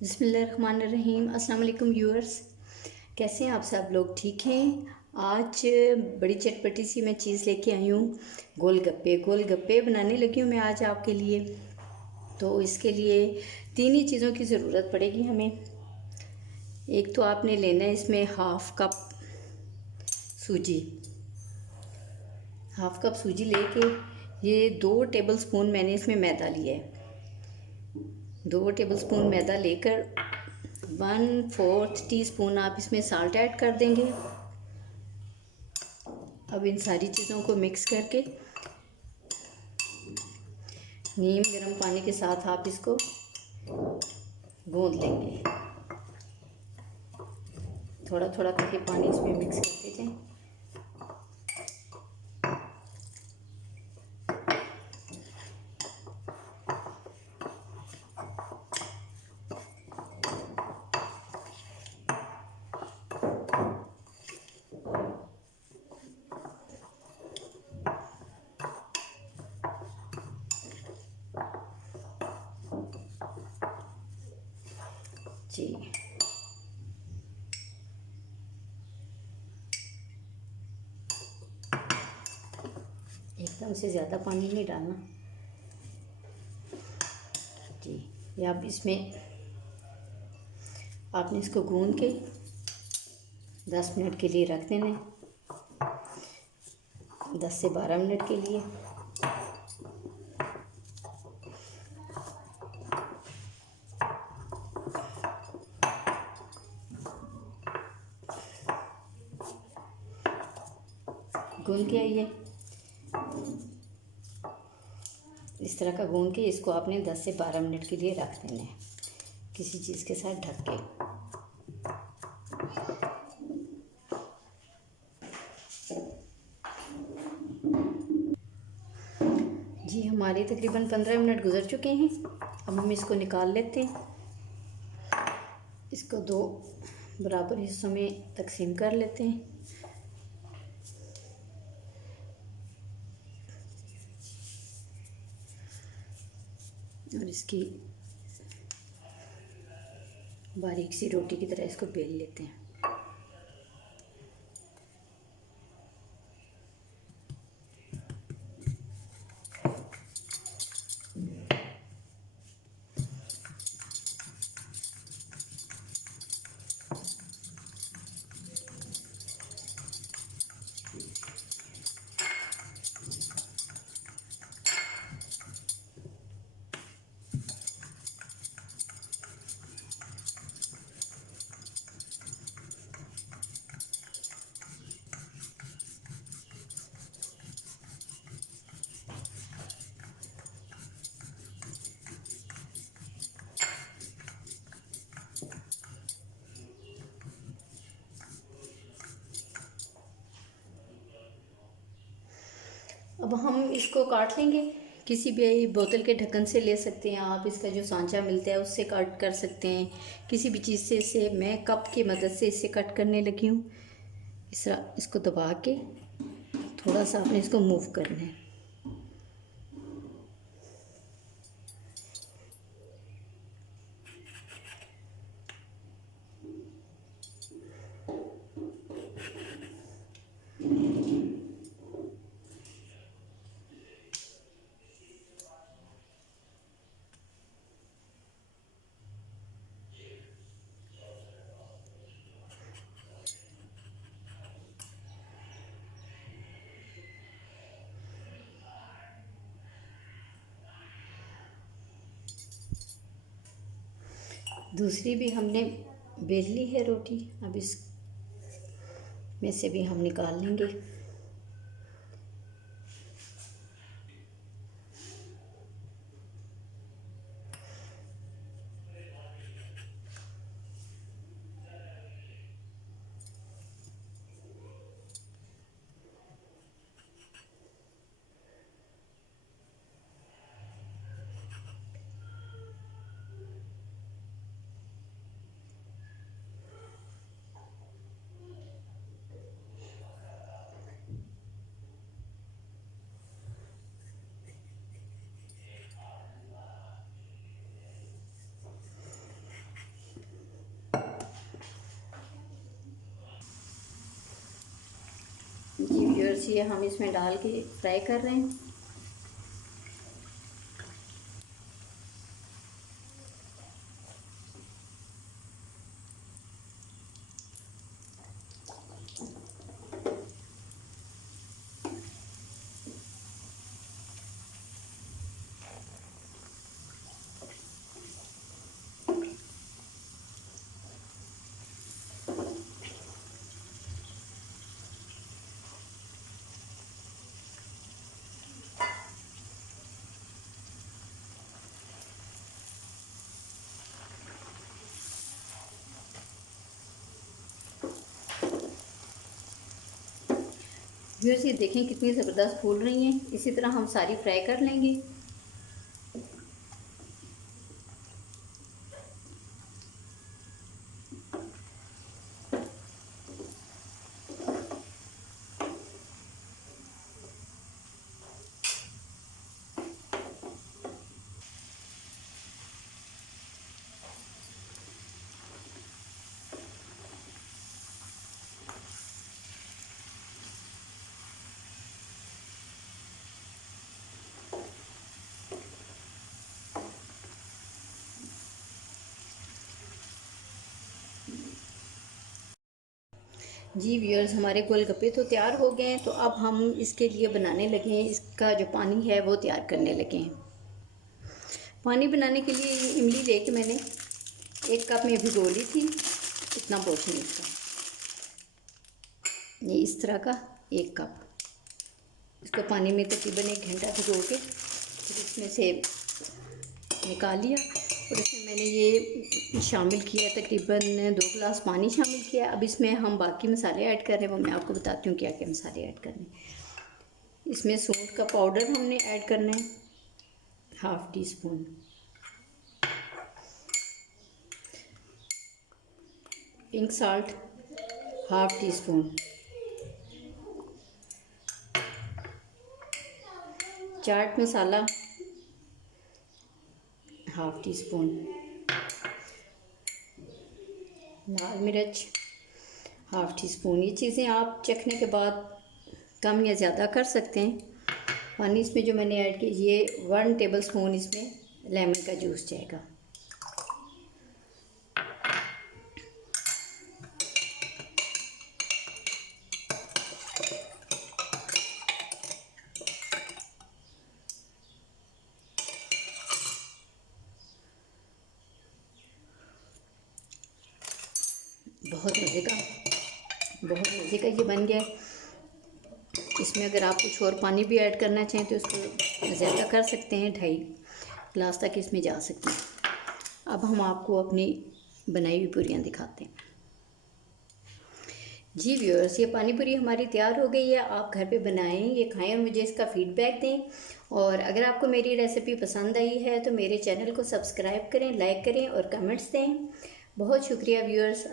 बिस्मिल्लाहिर्रहमानिर्रहीम। अस्सलाम वालेकुम व्यूअर्स, कैसे हैं आप सब लोग? ठीक हैं। आज बड़ी चटपटी सी मैं चीज़ लेके आई हूँ, गोलगप्पे बनाने लगी हूँ मैं आज आपके लिए। तो इसके लिए तीन ही चीज़ों की ज़रूरत पड़ेगी हमें। एक तो आपने लेना है इसमें हाफ़ कप सूजी। हाफ़ कप सूजी लेके ये 2 टेबलस्पून मैंने इसमें मैदा लिया है। 2 टेबलस्पून मैदा लेकर 1/4 टीस्पून आप इसमें साल्ट ऐड कर देंगे। अब इन सारी चीज़ों को मिक्स करके नीम गर्म पानी के साथ आप इसको गूंद लेंगे। थोड़ा थोड़ा करके पानी इसमें मिक्स करते जाएं। जी, एकदम से ज़्यादा पानी नहीं डालना जी। ये आप इसमें आपने इसको गूंद के 10 मिनट के लिए रख देना है। 10 से 12 मिनट के लिए। गूंद के आइए, इस तरह का गूंद के इसको आपने 10 से 12 मिनट के लिए रख देना है, किसी चीज़ के साथ ढक के। जी, हमारे तकरीबन 15 मिनट गुजर चुके हैं। अब हम इसको निकाल लेते हैं। इसको 2 बराबर हिस्सों में तकसीम कर लेते हैं। और इसकी बारीक सी रोटी की तरह इसको बेल लेते हैं। अब हम इसको काट लेंगे। किसी भी बोतल के ढक्कन से ले सकते हैं आप, इसका जो सांचा मिलता है उससे कट कर सकते हैं, किसी भी चीज़ से। इसे मैं कप की मदद से इसे कट करने लगी हूँ। इस तरह इसको दबा के थोड़ा सा आपने इसको मूव करना है। दूसरी भी हमने बेल ली है रोटी। अब इस में से भी हम निकाल लेंगे। व्यूअर्स, ये हम इसमें डाल के फ्राई कर रहे हैं। व्यूअर्स, ये देखें कितनी ज़बरदस्त फूल रही हैं। इसी तरह हम सारी फ्राई कर लेंगे। जी व्यूअर्स, हमारे गोलगप्पे तो तैयार हो गए हैं। तो अब हम इसके लिए बनाने लगे हैं, इसका जो पानी है वो तैयार करने लगे हैं। पानी बनाने के लिए ये इमली लेके मैंने 1 कप में भिगो ली थी। इतना पोर्शन इसका, ये इस तरह का 1 कप। इसको पानी में तकरीबन 1 घंटा भिगो के फिर इसमें से निकाल लिया। और इसमें मैंने ये शामिल किया, तकरीबन 2 गिलास पानी शामिल किया। अब इसमें हम बाकी मसाले ऐड कर रहे हैं, वो मैं आपको बताती हूँ क्या क्या मसाले ऐड करने हैं। इसमें सूंठ का पाउडर हमने ऐड करना है, 1/2 teaspoon. Pink salt 1/2 teaspoon. Chaat masala 1/2 teaspoon. लाल मिर्च 1/2 टीस्पून। ये चीज़ें आप चखने के बाद कम या ज़्यादा कर सकते हैं। पानी इसमें जो मैंने ऐड किया, ये 1 टेबल स्पून इसमें लेमन का जूस जाएगा। बहुत मज़े का ये बन गया। इसमें अगर आप कुछ और पानी भी ऐड करना चाहें तो इसको ज़्यादा कर सकते हैं, 2.5 गिलास तक इसमें जा सकते हैं। अब हम आपको अपनी बनाई हुई पूरियाँ दिखाते हैं। जी व्यूअर्स, ये पानी पूरी हमारी तैयार हो गई है। आप घर पे बनाएं, ये खाएं और मुझे इसका फ़ीडबैक दें। और अगर आपको मेरी रेसिपी पसंद आई है तो मेरे चैनल को सब्सक्राइब करें, लाइक करें और कमेंट्स दें। बहुत शुक्रिया व्यूअर्स।